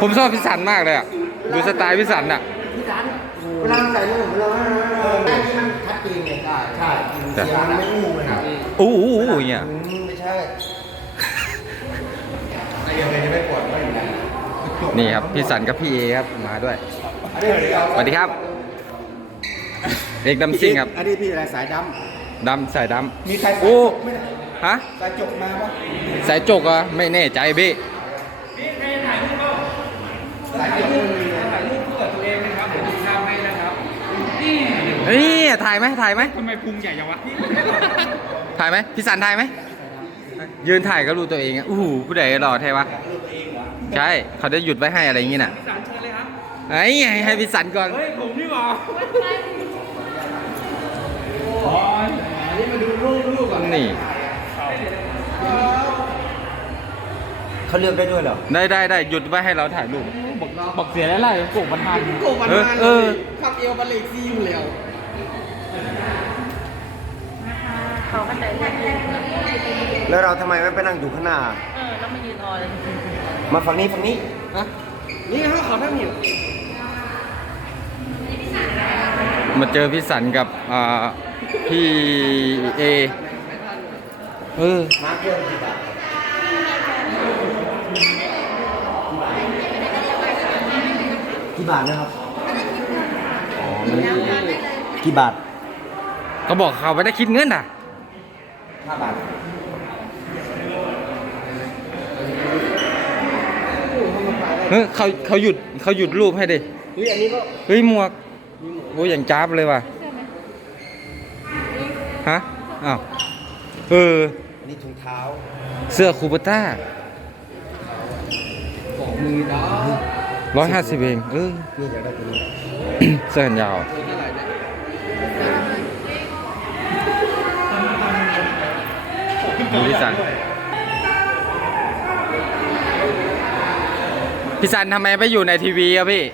ผมชอบพิสันมากเลยอะ ดูสไตล์พิสันอะพี่สันเวลาใส่เรื่องเราแม่ที่มันชัดเจนไงใช่ใช่เสียงมันไม่อู้เลยนะอู้อู้อู้อย่างเงี้ยอืมไม่ใช่ไอ้ยังไงจะไม่ปวดไม่อยู่แล้วนี่ครับพี่สันกับพี่เอครับมาด้วยสวัสดีครับ เอกดำซิ่งครับ อันนี้พี่อะไรสายดดำสายดำมีใครำโอ้ไม่ได้ฮะสายจกมาปะสายจกเหรอะไม่แน่ใจพี่ สายจกมันมีนะ นี่ถ่ายไหมถ่ายไหมทำไมพุงใหญ่จังวะถ่ายไหมพี่สันถ่ายไหมยืนถ่ายก็รู้ตัวเองอะอู้หูผู้ใดหล่อแท้วะใช่เขาจะหยุดไว้ให้อะไรอย่างงี้น่ะสารเชิญเลยครับไอ้ไงให้พี่สันก่อนเฮ้ยผมนี่หว่าอ๋อนี่มาดูรูปรูปก่อนนี่เขาเลือกได้ด้วยเหรอ ได้ได้ได้หยุดไว้ให้เราถ่ายรูปบอกบอกเสียแล้วล่ะโกบมันทันโกมันเออมาเอเลอยขับเอวบัลเล็กซี่อยู่แล้ว เขาก็จะเรียกลูกนะแล้วเราทำไมไม่ไปนั่งอยู่ข้างหน้า เออแล้วมายืนออเลยมาฝั่งนี้ฝั่งนี้ฮะนี่เขาเขาทั้งหิวมาเจอพี่สันกับอ่าพี่เอเออมาเกินกี่บาทกี่บาทนะครับกี่บาท เขาบอกเขาไม่ได้คิดเงินอะห้าบาทเฮ้ยเขาเขาหยุดเขาหยุดรูปให้ดิเฮ้ยอันนี้ก็เฮ้ยหมวกโอ้ยอย่างจ้าบเลยว่ะฮะอ้าวเอออันนี้ถุงเท้า เสื้อคูปต้ามือดอร้อยห้าสิบเองเออนี่อยากได้ตัวนี้เสื้อแขนยาว ดูพี่สัน พี่สันทำไมไปอยู่ในทีวีอะพี่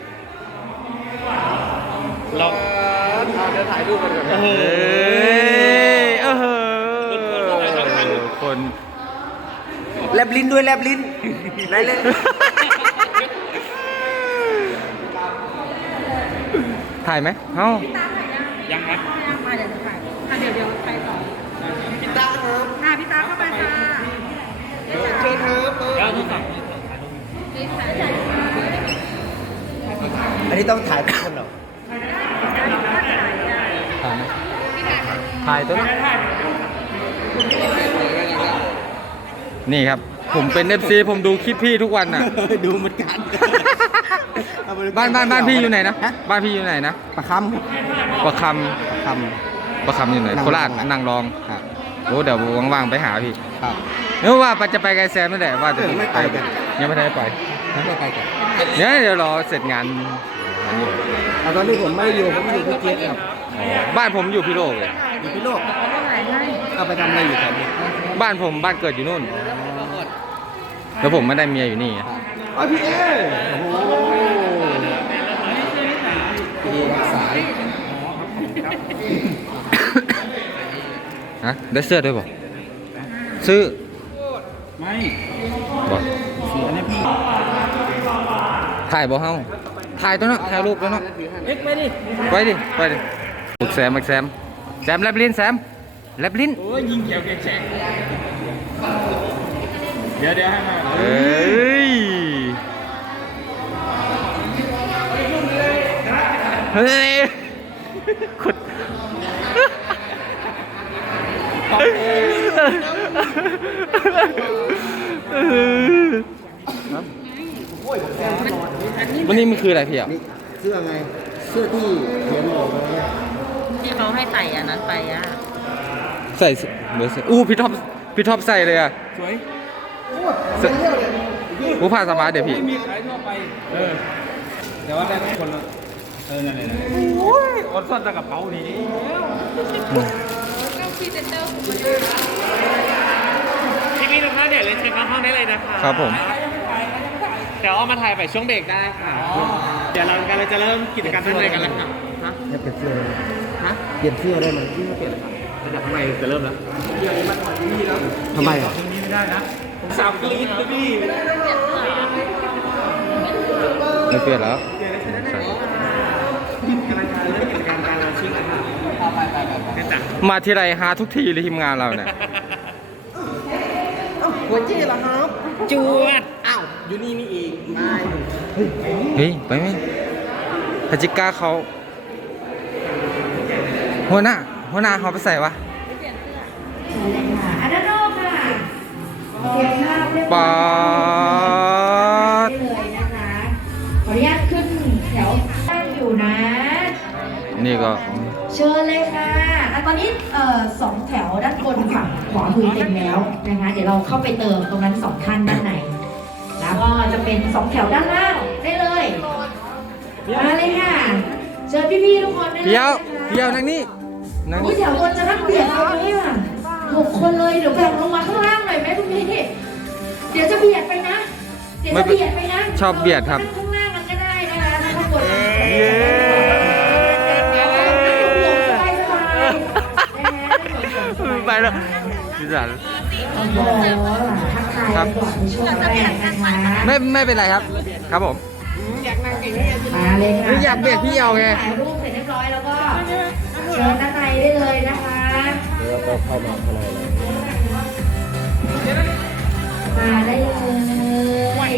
เราเดี๋ยวถ่ายรูปกันก่อนเอ้ยเออคนแลบลิ้นด้วยแลบลิ้นไหนเลยถ่ายไหมเอ้ายังครับมาเดี๋ยวจะถ่ายอะเดี๋ยวเดี๋ยวใครต่อพี่ ตาครับอะพี่ตาเข้าไปค่ะเชิญครับแล้วทุกฝั่งอันนี้ต้องถ่ายทุกคนเหรอถ่ายไหมถ่ายตัวนั้นนี่ครับ ผมเป็น FC ผมดูคลิปพี่ทุกวันน่ะ ดูเหมือนกันบ้านบ้านบ้านพี่อยู่ไหนนะบ้านพี่อยู่ไหนนะประคประคำคำประคำอยู่ไหนนางรองโคราชนางรองำครับ โอ้เดี๋ยวว่างๆไปหาพี่ครับเนื่อว่าจะไปไกลแซมนั่นแหละว่าจะเออไม่ไปกันยังไม่ได้ไปงั้นไปไกลกันเนี่ยเดี๋ยวรอเสร็จงานอันนี้เอาตอนนี้ผมไม่ได้อยู่ผมอยู่ที่เจี๊ยบครับบ้านผมอยู่พิโลกเลยอยู่พิโลกถ่ายให้เอาไปทำอะไรอยู่แถวนี้บ้านผมบ้านเกิดอยู่นู่น แล้วผมไม่ได้เมียอยู่นี่ไงอ๋อพี่เอโอ้โหพี่เอสาย ฮะได้เสื้อด้วยบอกซื้อไม่บอกอันนี้พี่ถ่ายบอกเฮาถ่ายตัวเนาะถ่ายรูปตัวเนาะเอ็กไปดิไปดิไปดิบุกแซมบักแซมแซมแลบลิ้นแซมแลบลิ้นโอ้ยยิงเขียวเก่งแชงเดี๋ยวเดี๋ยวให้มาเอ้ยเฮ้ยขุด วันนี้มันคืออะไรพี่อะ นี่เสื้อไง เสื้อที่เขียนบอกไว้เนี่ยที่เขาให้ใส่อันนั้นไปอะ ใส่เบอร์ใส่อู้พี่ท็อปพี่ท็อปใส่เลยอะ สวยใส่ผู้ผ้าสมาร์ทเดี๋ยวพี่ ไม่มีขายทั่วไป เออ แต่ว่าได้ทุกคนเลยเออนั่นเลยนะโอ้ยอดซ่อนตะกระเป๋านี่ พี่พี่ทุกท่านเดี๋ยวเล่นเช็คห้องได้เลยนะคะครับผม เดี๋ยวเอามาถ่ายไปช่วงเบรกได้ค่ะเดี๋ยวเรากำลังจะเริ่มกิจกรรมด้านในกันแล้วค่ะฮะเนี่ยเปลี่ยนเสื้อได้ไหมฮะเปลี่ยนเสื้อได้ไหมเปลี่ยนเดี๋ยวข้างในจะเริ่มแล้วทำไมอะตรงนี้ไม่ได้นะผมสาวกรี๊ดเลยพี่ไม่เปลี่ยนแล้ว มาทีไรหาทุกทีเลยทีมงานเราเนี่ยหัวจี้เหรอครับจวดอ้าวอยู่นี่นี่เองไม่เฮ้ยไปไหมพจิก้าเขาหัวหน้าหัวหน้าเขาไปใส่วะอันนั้นโลกค่ะเก็บภาพเรียบปร้ออยดได้เลยนะคะขออนุญาตขึ้นแถวตั้งอยู่นะ นี่ก็ เชิญเลยค่ะอะ ตอนนี้เอ่อสองแถวด้านบนฝั่งขวามือเต็มแล้วนะคะ เดี๋ยวเราเข้าไปเติมตรงนั้นสองท่านด้านในแล้วก็จะเป็นสองแถวด้านล่างได้เลย มาเลยค่ะ เชิญพี่ๆทุกคนได้เลยเพียวนะคะเพียวนั่งนี่นั่งอุ้ยแถวบนจะนั่งเบียดกันเลยอะหกคนเลยเดี๋ยวแบ่งลงมาข้างล่างหน่อยไหมคุณพี่เดี๋ยวจะเบียดไปนะ เดี๋ยวจะเบียดไปนะชอบเบียดครับ นั่งข้างล่างกันก็ได้นะคะถ้าข้างบน เย้ ไปแล้วพี่สันโอ้โหทักทายกันก่อนในช่วงแรกนะคะไม่ไม่เป็นไรครับ ครับผมมาเลยค่ะอยากเบียดพี่เอาไงถ่ายรูปเสร็จเรียบร้อยแล้วก็เชิญด้านในได้เลยนะคะแล้วก็เข้ามาข้างในเลยมาได้เลย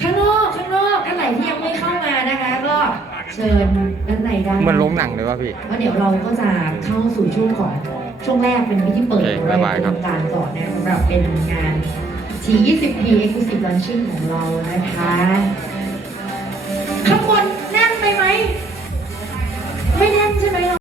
ข้างนอกข้างนอกท่านไหนที่ยังไม่เข้ามานะคะ ก็เชิญด้านในได้เหมันลงหนังเลยว่ะพี่เพราะเดี๋ยวเราก็จะเข้าสู่ช่วงของ ช่วงแรกเป็นพิธีเปิดโอเคของเราบ๊ายบายครับเป็นการก่อนนะสำหรับเป็นงาน T20P Exclusive Launching ของเรานะคะข้างบนแน่นไปไหม ไม่แน่นใช่ไหม